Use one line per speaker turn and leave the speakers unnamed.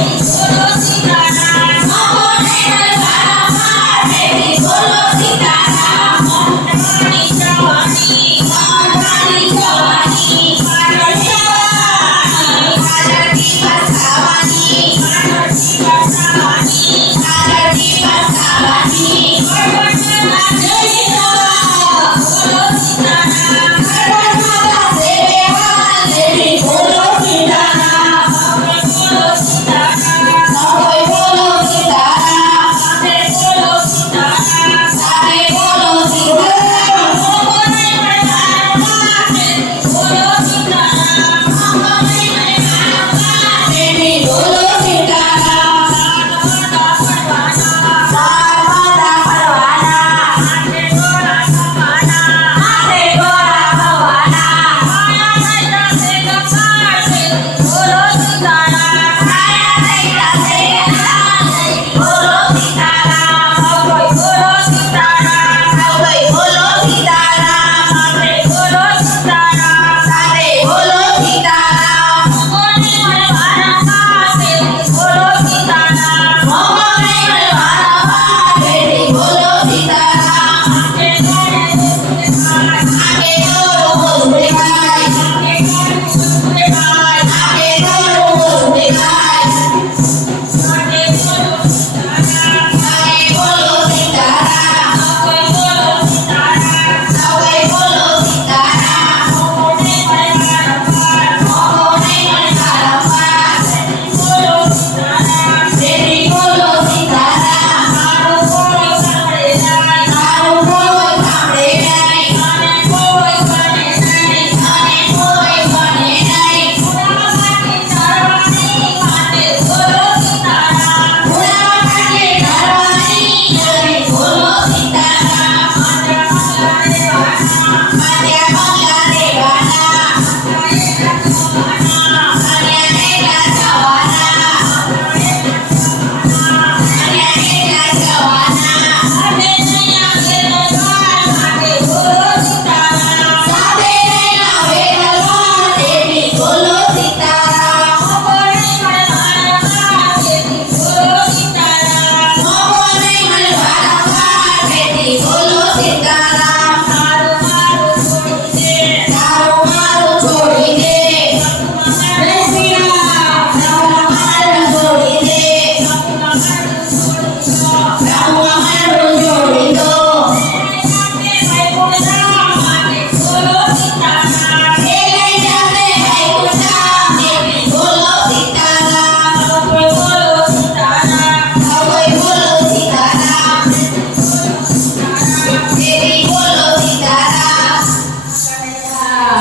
Yes.